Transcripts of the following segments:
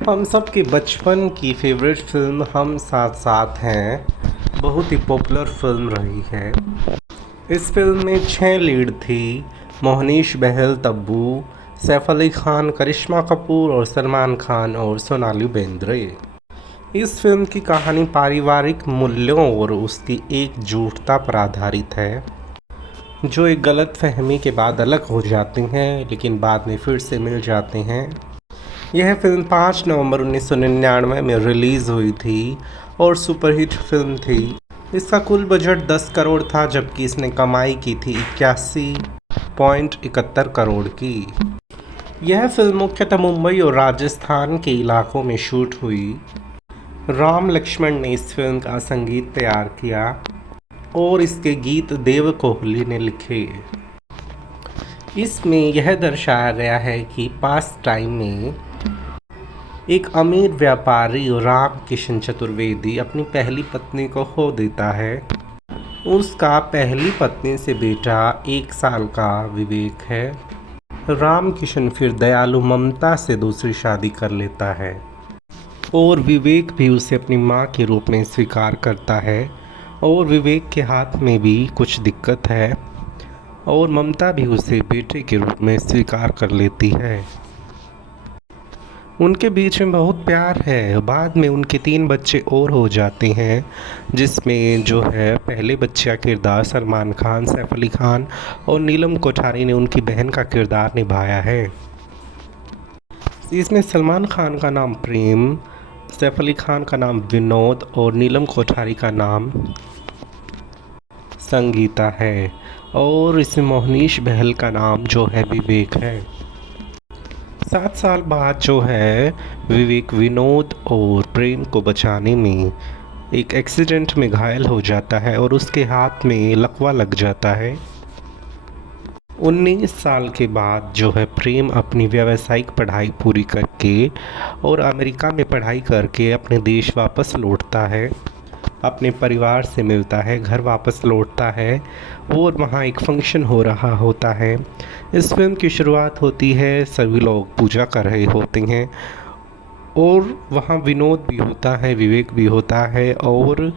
हम सब के बचपन की फेवरेट फिल्म हम साथ साथ हैं बहुत ही पॉपुलर फिल्म रही है। इस फिल्म में 6 लीड थी। मोहनीश बहल, तब्बू, सैफ अली खान, करिश्मा कपूर और सलमान खान और सोनाली बेंद्रे। इस फिल्म की कहानी पारिवारिक मूल्यों और उसकी एकजुटता पर आधारित है, जो एक गलत फहमी के बाद अलग हो जाती हैं लेकिन बाद में फिर से मिल जाते हैं। यह फिल्म 5 नवंबर 1999 में रिलीज़ हुई थी और सुपरहिट फिल्म थी। इसका कुल बजट 10 करोड़ था, जबकि इसने कमाई की थी 81.71 करोड़ की। यह फिल्म मुख्यतः मुंबई और राजस्थान के इलाकों में शूट हुई। राम लक्ष्मण ने इस फिल्म का संगीत तैयार किया और इसके गीत देव कोहली ने लिखे। इसमें यह दर्शाया गया है कि पास टाइम में एक अमीर व्यापारी राम किशन चतुर्वेदी अपनी पहली पत्नी को खो देता है। उसका पहली पत्नी से बेटा 1 साल का विवेक है। राम किशन फिर दयालु ममता से दूसरी शादी कर लेता है और विवेक भी उसे अपनी माँ के रूप में स्वीकार करता है। और विवेक के हाथ में भी कुछ दिक्कत है और ममता भी उसे बेटे के रूप में स्वीकार कर लेती है। उनके बीच में बहुत प्यार है। बाद में उनके 3 बच्चे और हो जाते हैं, जिसमें जो है पहले बच्चे का किरदार सलमान खान, सैफ अली खान और नीलम कोठारी ने उनकी बहन का किरदार निभाया है। इसमें सलमान खान का नाम प्रेम, सैफ अली खान का नाम विनोद और नीलम कोठारी का नाम संगीता है। और इसमें मोहनीश बहल का नाम जो है विवेक है। 7 साल बाद जो है विवेक विनोद और प्रेम को बचाने में एक एक्सीडेंट में घायल हो जाता है और उसके हाथ में लकवा लग जाता है। 19 साल के बाद जो है प्रेम अपनी व्यावसायिक पढ़ाई पूरी करके और अमेरिका में पढ़ाई करके अपने देश वापस लौटता है, अपने परिवार से मिलता है, घर वापस लौटता है और वहाँ एक फंक्शन हो रहा होता है। इस फिल्म की शुरुआत होती है, सभी लोग पूजा कर रहे होते हैं और वहाँ विनोद भी होता है, विवेक भी होता है और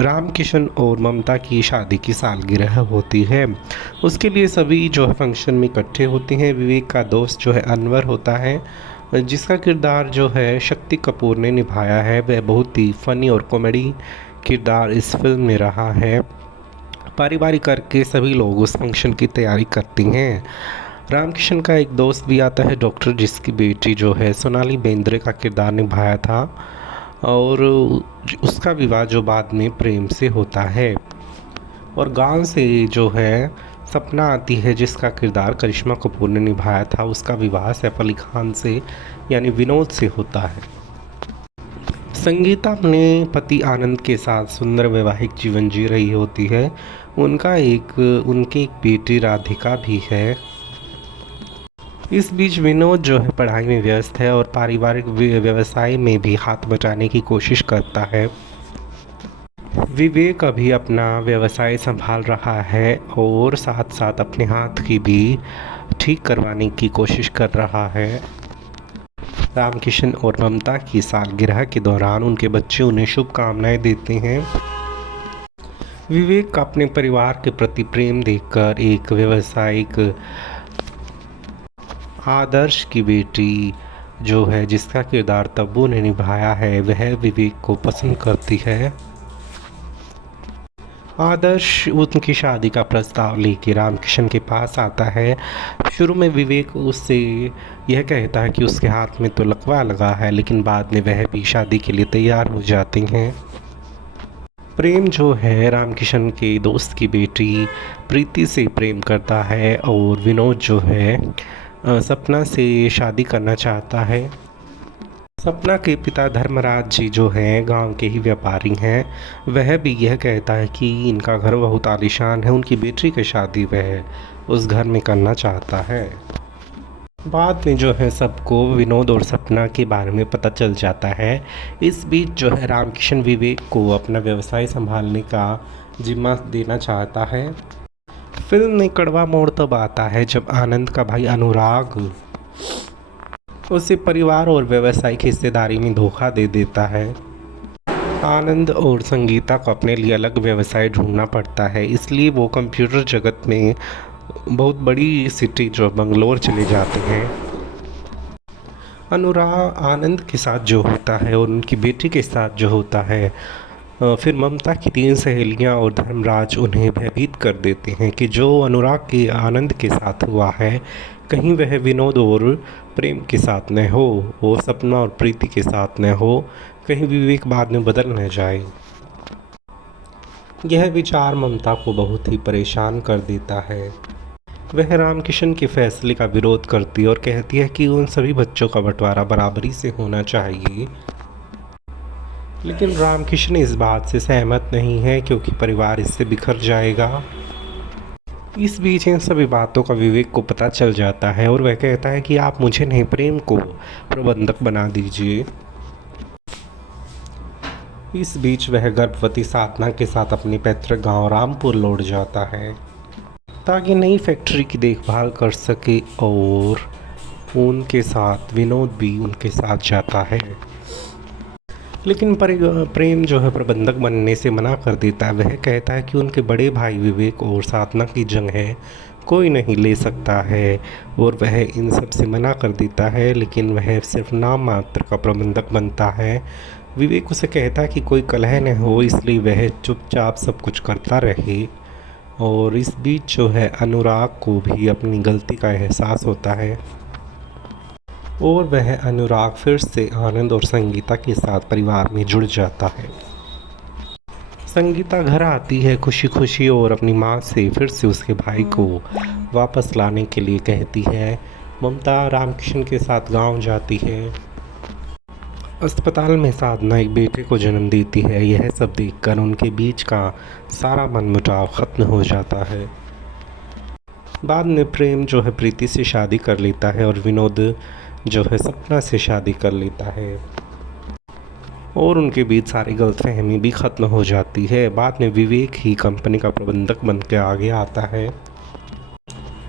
राम किशन और ममता की शादी की सालगिरह होती है। उसके लिए सभी जो है फंक्शन में इकट्ठे होते हैं। विवेक का दोस्त जो है अनवर होता है, जिसका किरदार जो है शक्ति कपूर ने निभाया है। वह बहुत ही फ़नी और कॉमेडी किरदार इस फिल्म में रहा है। पारिवारिक करके सभी लोग उस फंक्शन की तैयारी करते हैं। राम किशन का एक दोस्त भी आता है डॉक्टर, जिसकी बेटी जो है सोनाली बेंद्रे का किरदार निभाया था और उसका विवाह जो बाद में प्रेम से होता है। और गांव से जो है सपना आती है, जिसका किरदार करिश्मा कपूर ने निभाया था। उसका विवाह सैफ अली खान से यानी विनोद से होता है। संगीता अपने पति आनंद के साथ सुंदर वैवाहिक जीवन जी रही होती है। उनकी एक बेटी राधिका भी है। इस बीच विनोद जो है पढ़ाई में व्यस्त है और पारिवारिक व्यवसाय में भी हाथ बटाने की कोशिश करता है। विवेक अभी अपना व्यवसाय संभाल रहा है और साथ साथ अपने हाथ की भी ठीक करवाने की कोशिश कर रहा है। राम किशन और ममता की सालगिरह के दौरान उनके बच्चे उन्हें शुभकामनाएं देते हैं। विवेक का अपने परिवार के प्रति प्रेम देखकर एक व्यावसायिक आदर्श की बेटी जो है, जिसका किरदार तब्बू ने निभाया है, वह विवेक को पसंद करती है। आदर्श उनकी शादी का प्रस्ताव लेके राम किशन के पास आता है। शुरू में विवेक उससे यह कहता है कि उसके हाथ में तो लकवा लगा है, लेकिन बाद में वह भी शादी के लिए तैयार हो जाते हैं। प्रेम जो है राम किशन के दोस्त की बेटी प्रीति से प्रेम करता है और विनोद जो है सपना से शादी करना चाहता है। सपना के पिता धर्मराज जी जो हैं गांव के ही व्यापारी हैं। वह भी यह कहता है कि इनका घर बहुत आलीशान है, उनकी बेटी की शादी वह उस घर में करना चाहता है। बाद में जो है सबको विनोद और सपना के बारे में पता चल जाता है। इस बीच जो है राम किशन विवेक को अपना व्यवसाय संभालने का जिम्मा देना चाहता है। फिल्म में कड़वा मोड़ तब आता है जब आनंद का भाई अनुराग उसे परिवार और व्यावसायिक हिस्सेदारी में धोखा दे देता है। आनंद और संगीता को अपने लिए अलग व्यवसाय ढूंढना पड़ता है, इसलिए वो कंप्यूटर जगत में बहुत बड़ी सिटी जो बंगलोर चले जाते हैं। अनुराग आनंद के साथ जो होता है और उनकी बेटी के साथ जो होता है, फिर ममता की 3 सहेलियां और धर्मराज उन्हें भयभीत कर देते हैं कि जो अनुराग के आनंद के साथ हुआ है, कहीं वह विनोद और प्रेम के साथ न हो, वो सपना और प्रीति के साथ न हो, कहीं विवेक बाद में बदल न जाए। यह विचार ममता को बहुत ही परेशान कर देता है। वह रामकिशन के फैसले का विरोध करती है और कहती है कि उन सभी बच्चों का बंटवारा बराबरी से होना चाहिए, लेकिन रामकिशन इस बात से सहमत नहीं है क्योंकि परिवार इससे बिखर जाएगा। इस बीच इन सभी बातों का विवेक को पता चल जाता है और वह कहता है कि आप मुझे नहीं, प्रेम को प्रबंधक बना दीजिए। इस बीच वह गर्भवती साधना के साथ अपने पैतृक गांव रामपुर लौट जाता है ताकि नई फैक्ट्री की देखभाल कर सके, और उनके साथ विनोद भी उनके साथ जाता है। लेकिन प्रेम जो है प्रबंधक बनने से मना कर देता है। वह कहता है कि उनके बड़े भाई विवेक और साधना की जंग है, कोई नहीं ले सकता है, और वह इन सब से मना कर देता है, लेकिन वह सिर्फ नाम मात्र का प्रबंधक बनता है। विवेक उसे कहता है कि कोई कलह न हो, इसलिए वह चुपचाप सब कुछ करता रहे। और इस बीच जो है अनुराग को भी अपनी गलती का एहसास होता है और वह अनुराग फिर से आनंद और संगीता के साथ परिवार में जुड़ जाता है। संगीता घर आती है खुशी खुशी और अपनी माँ से फिर से उसके भाई को वापस लाने के लिए कहती है। ममता रामकिशन के साथ गांव जाती है। अस्पताल में साधना एक बेटे को जन्म देती है। यह सब देखकर उनके बीच का सारा मनमुटाव ख़त्म हो जाता है। बाद में प्रेम जो है प्रीति से शादी कर लेता है और विनोद जो है सपना से शादी कर लेता है, और उनके बीच सारी गलतफहमी भी ख़त्म हो जाती है। बाद में विवेक ही कंपनी का प्रबंधक बन के आगे आता है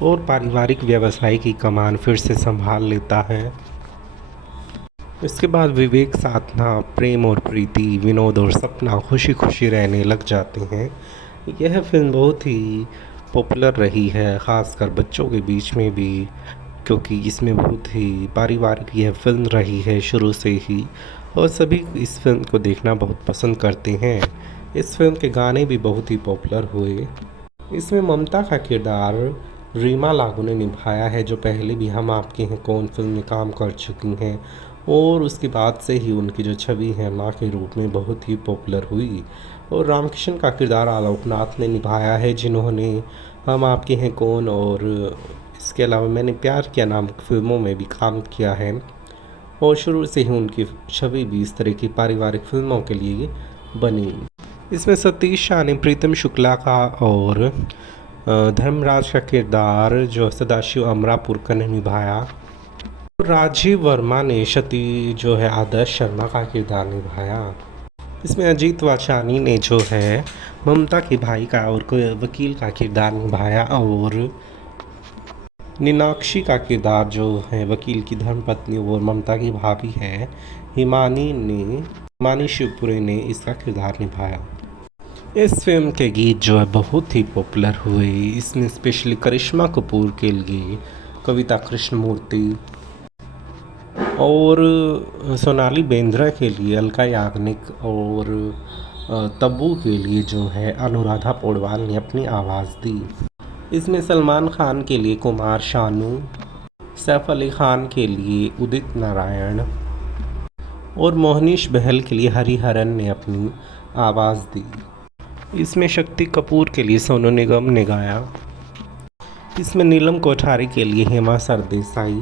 और पारिवारिक व्यवसाय की कमान फिर से संभाल लेता है। इसके बाद विवेक, साधना, प्रेम और प्रीति, विनोद और सपना खुशी खुशी रहने लग जाते हैं। यह फिल्म बहुत ही पॉपुलर रही है, ख़ासकर बच्चों के बीच में भी, क्योंकि इसमें बहुत ही पारिवारिक यह फिल्म रही है शुरू से ही, और सभी इस फिल्म को देखना बहुत पसंद करते हैं। इस फिल्म के गाने भी बहुत ही पॉपुलर हुए। इसमें ममता का किरदार रीमा लागू ने निभाया है, जो पहले भी हम आपके हैं कौन फिल्म में काम कर चुकी हैं, और उसके बाद से ही उनकी जो छवि है माँ के रूप में बहुत ही पॉपुलर हुई। और रामकिशन का किरदार आलोकनाथ ने निभाया है, जिन्होंने हम आपके हैं कौन और इसके अलावा मैंने प्यार किया नाम फिल्मों में भी काम किया है, और शुरू से ही उनकी छवि भी इस तरह की पारिवारिक फिल्मों के लिए बनी। इसमें सतीश शाह ने प्रीतम शुक्ला का और धर्मराज का किरदार जो सदाशिव अमरापुरकर ने निभाया। राजीव वर्मा ने सती जो है आदर्श शर्मा का किरदार निभाया। इसमें अजीत वाचानी ने जो है ममता के भाई का और वकील का किरदार निभाया, और नीनाक्षी का किरदार जो है वकील की धर्मपत्नी और ममता की भाभी है हिमानी शिवपुरी ने इसका किरदार निभाया। इस फिल्म के गीत जो है बहुत ही पॉपुलर हुए। इसमें स्पेशली करिश्मा कपूर के लिए कविता कृष्णमूर्ति और सोनाली बेंद्रा के लिए अलका याग्निक और तब्बू के लिए जो है अनुराधा पौडवाल ने अपनी आवाज़ दी। इसमें सलमान खान के लिए कुमार शानू, सैफ अली खान के लिए उदित नारायण और मोहनीश बहल के लिए हरिहरन ने अपनी आवाज़ दी। इसमें शक्ति कपूर के लिए सोनू निगम ने गाया। इसमें नीलम कोठारी के लिए हेमा सरदेसाई,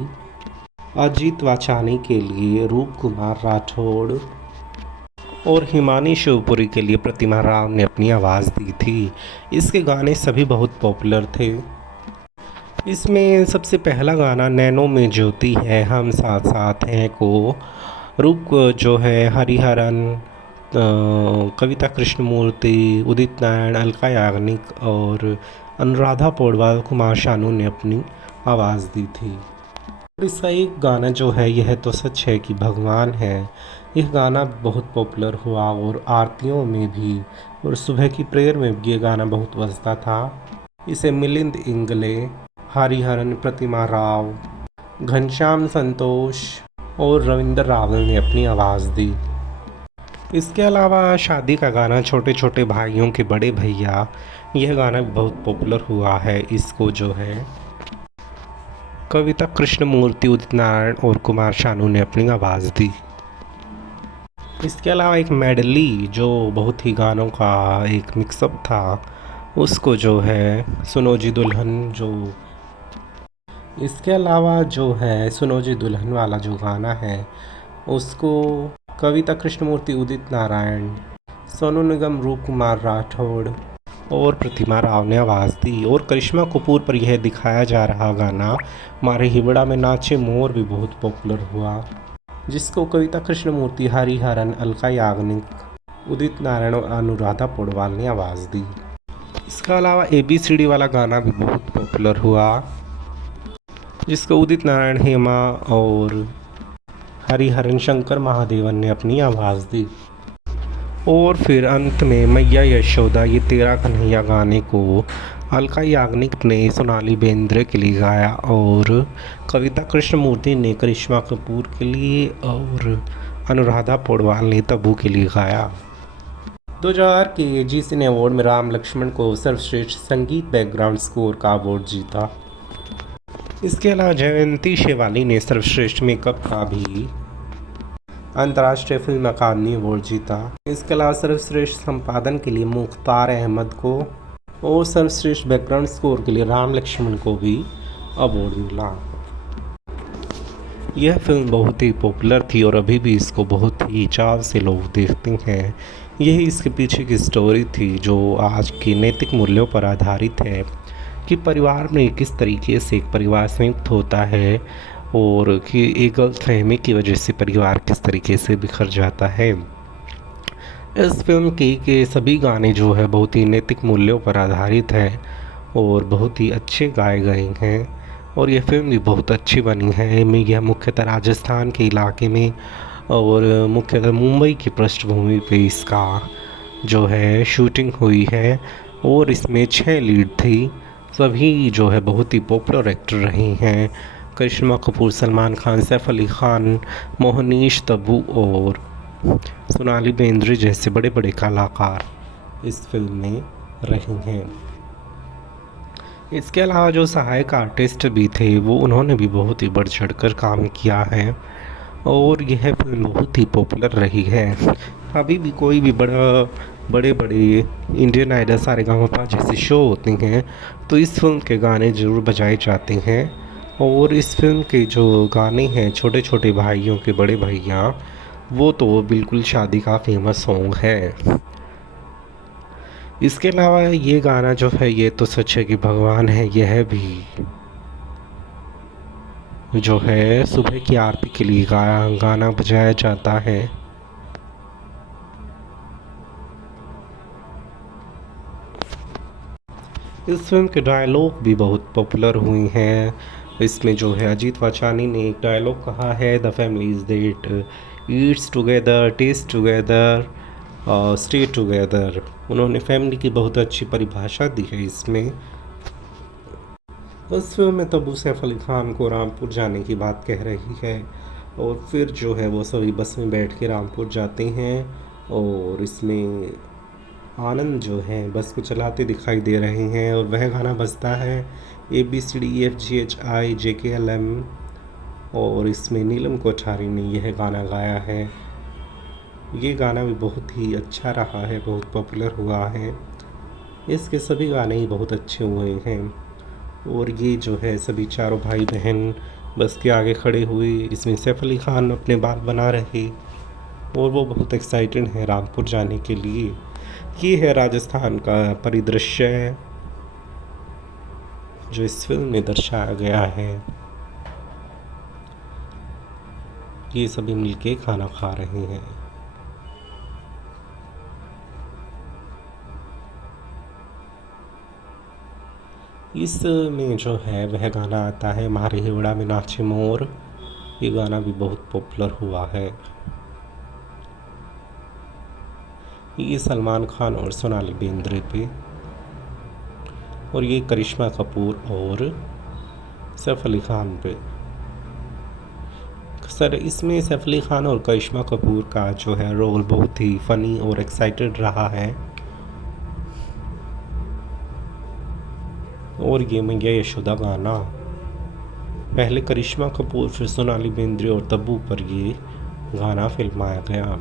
अजीत वाचानी के लिए रूप कुमार राठौड़ और हिमानी शिवपुरी के लिए प्रतिमा राव ने अपनी आवाज़ दी थी। इसके गाने सभी बहुत पॉपुलर थे। इसमें सबसे पहला गाना नैनों में ज्योति है हम साथ साथ हैं को रूप जो है हरिहरन, कविता कृष्णमूर्ति, उदित नारायण, अलका याग्निक और अनुराधा पौडवाल, कुमार शानू ने अपनी आवाज़ दी थी। इसका एक गाना जो है यह तो सच है कि भगवान है, यह गाना बहुत पॉपुलर हुआ और आरतियों में भी और सुबह की प्रेयर में भी ये गाना बहुत बजता था। इसे मिलिंद इंगले, हरिहरन प्रतिमा राव, घनश्याम संतोष और रविंद्र रावल ने अपनी आवाज़ दी। इसके अलावा शादी का गाना छोटे छोटे भाइयों के बड़े भैया, यह गाना भी बहुत पॉपुलर हुआ है। इसको जो है कविता कृष्णमूर्ति, उदित नारायण और कुमार शानू ने अपनी आवाज़ दी। इसके अलावा एक मेडली जो बहुत ही गानों का एक मिक्सअप था, उसको जो है सुनो जी दुल्हन जो इसके अलावा जो है सुनो जी दुल्हन वाला जो गाना है उसको कविता कृष्णमूर्ति, उदित नारायण, सोनू निगम, रूप कुमार राठौड़ और प्रतिमा राव ने आवाज़ दी। और करिश्मा कपूर पर यह दिखाया जा रहा गाना मारे हिबड़ा में नाचे मोर भी बहुत पॉपुलर हुआ, जिसको कविता कृष्णमूर्ति, हरिहरन, अलका याग्निक, उदित नारायण और अनुराधा पौडवाल ने आवाज़ दी। इसके अलावा ABCD वाला गाना भी बहुत पॉपुलर हुआ, जिसको उदित नारायण, हेमा और हरिहरन शंकर महादेवन ने अपनी आवाज़ दी। और फिर अंत में मैया यशोदा ये तेरा कन्हैया गाने को अलका याग्निक ने सोनाली बेंद्रे के लिए गाया और कविता कृष्णमूर्ति ने करिश्मा कपूर के लिए और अनुराधा पौडवाल ने तब्बू के लिए गाया। 2000 के जी सिने अवार्ड में राम लक्ष्मण को सर्वश्रेष्ठ संगीत बैकग्राउंड स्कोर का अवार्ड जीता। इसके अलावा जयंती शेवाली ने सर्वश्रेष्ठ मेकअप का भी अंतर्राष्ट्रीय फिल्म अकादमी अवार्ड जीता। इसके अलावा सर्वश्रेष्ठ संपादन के लिए मुख्तार अहमद को और सर्वश्रेष्ठ बैकग्राउंड स्कोर के लिए राम लक्ष्मण को भी अवार्ड मिला। यह फिल्म बहुत ही पॉपुलर थी और अभी भी इसको बहुत ही चाव से लोग देखते हैं। यही इसके पीछे की स्टोरी थी जो आज की नैतिक मूल्यों पर आधारित है कि परिवार में किस तरीके से एक परिवार संयुक्त होता है और कि एक गलतफहमी की वजह से परिवार किस तरीके से बिखर जाता है। इस फिल्म के सभी गाने जो है बहुत ही नैतिक मूल्यों पर आधारित है और बहुत ही अच्छे गाए गए हैं और यह फिल्म भी बहुत अच्छी बनी है। मैं यह मुख्यतः राजस्थान के इलाके में और मुख्यतः मुंबई की पृष्ठभूमि पे इसका जो है शूटिंग हुई है और इसमें 6 लीड थी। सभी जो है बहुत ही पॉपुलर एक्टर रही हैं। करिश्मा कपूर, सलमान खान, सैफ अली खान, मोहनीश, तब्बू और सोनाली बेंद्रे जैसे बड़े बड़े कलाकार इस फिल्म में रहे हैं। इसके अलावा जो सहायक आर्टिस्ट भी थे वो उन्होंने भी बहुत ही बढ़ चढ़ कर काम किया है और यह फिल्म बहुत ही पॉपुलर रही है। अभी भी कोई भी बड़े बड़े इंडियन आइडल, सारेगामापा जैसे शो होते हैं तो इस फिल्म के गाने ज़रूर बजाए जाते हैं और इस फिल्म के जो गाने हैं छोटे छोटे भाइयों के बड़े भैया, वो तो बिल्कुल शादी का फेमस सॉन्ग है। इसके अलावा ये गाना जो है ये तो सच है कि भगवान है, यह भी जो है सुबह की आरती के लिए गाना बजाया जाता है। इस फिल्म के डायलॉग भी बहुत पॉपुलर हुए हैं। इसमें जो है अजीत वाचानी ने एक डायलॉग कहा है, the family is that eats together, taste together, stay together. उन्होंने फैमिली की बहुत अच्छी परिभाषा दी है इसमें। उस फिल्म में तब्बू सैफ अली खान को रामपुर जाने की बात कह रही है और फिर जो है वो सभी बस में बैठ के रामपुर जाते हैं और इसमें आनंद जो है बस को चलाते दिखाई दे रहे हैं और वह गाना बजता है ABCDEFGHIJKLM और इसमें नीलम कोठारी ने यह गाना गाया है। ये गाना भी बहुत ही अच्छा रहा है, बहुत पॉपुलर हुआ है। इसके सभी गाने ही बहुत अच्छे हुए हैं और ये जो है सभी चारों भाई बहन बस के आगे खड़े हुए, इसमें सैफ अली खान अपने बाल बना रहे और वो बहुत एक्साइटेड हैं रामपुर जाने के लिए। ये है राजस्थान का परिदृश्य जो इस फिल्म में दर्शाया गया है। ये सभी मिलके खाना खा रहे हैं। इसमें जो है वह गाना आता है मारे हेवड़ा में नाचे मोर। ये गाना भी बहुत पॉपुलर हुआ है। ये सलमान खान और सोनाली बेंद्रे पे, और ये करिश्मा कपूर और सैफ अली खान पे। सर इसमें सैफ अली खान और करिश्मा कपूर का जो है रोल बहुत ही फ़नी और एक्साइटेड रहा है। और ये मैया यशोदा गाना पहले करिश्मा कपूर फिर सोनाली बेंद्रे और तब्बू पर ये गाना फिल्माया गया।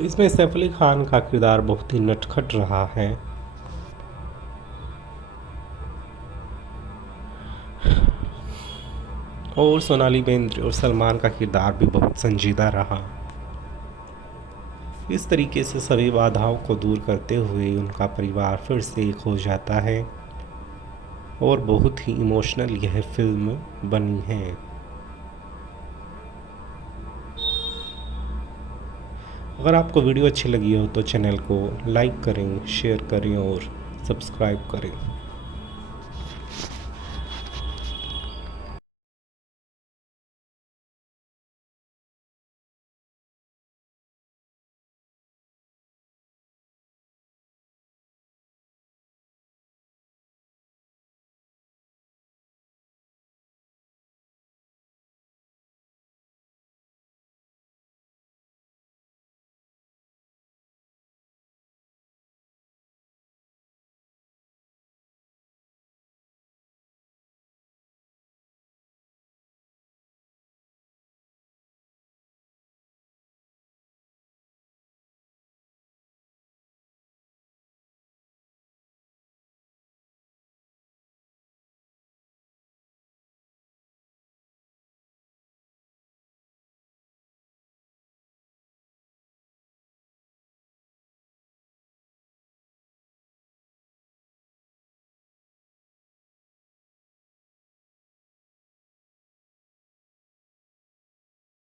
इसमें सैफ अली खान का किरदार बहुत ही नटखट रहा है। और सोनाली बेंद्रे और सलमान का किरदार भी बहुत संजीदा रहा। इस तरीके से सभी बाधाओं को दूर करते हुए उनका परिवार फिर से एक हो जाता है और बहुत ही इमोशनल यह फिल्म बनी है। अगर आपको वीडियो अच्छी लगी हो तो चैनल को लाइक करें, शेयर करें और सब्सक्राइब करें।